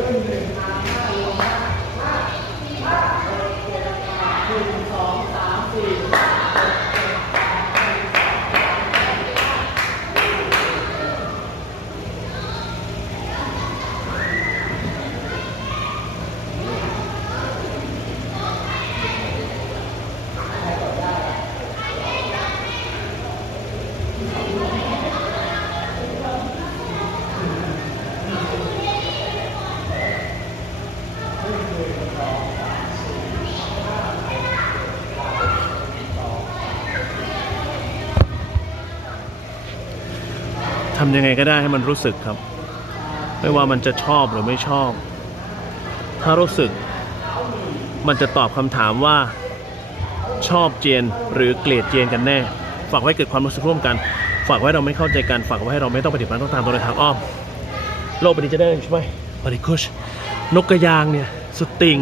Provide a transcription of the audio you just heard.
รื่องหนึ่ง ทำยังไงก็ได้ให้มันรู้สึกครับ ไม่ว่ามันจะชอบหรือไม่ชอบ ถ้ารู้สึก มันจะตอบคำถามว่า ชอบเจนหรือเกลียดเจนกันแน่ ฝากไว้เกิดความรู้สึกร่วมกัน ฝากไว้เราไม่เข้าใจกัน ฝากไว้ให้เราไม่ต้องปฏิบัติต้องตามตัวในทางอ้อม โลกใบนี้จะได้ใช่ไหมบริคุชนกกระยางเนี่ยสติง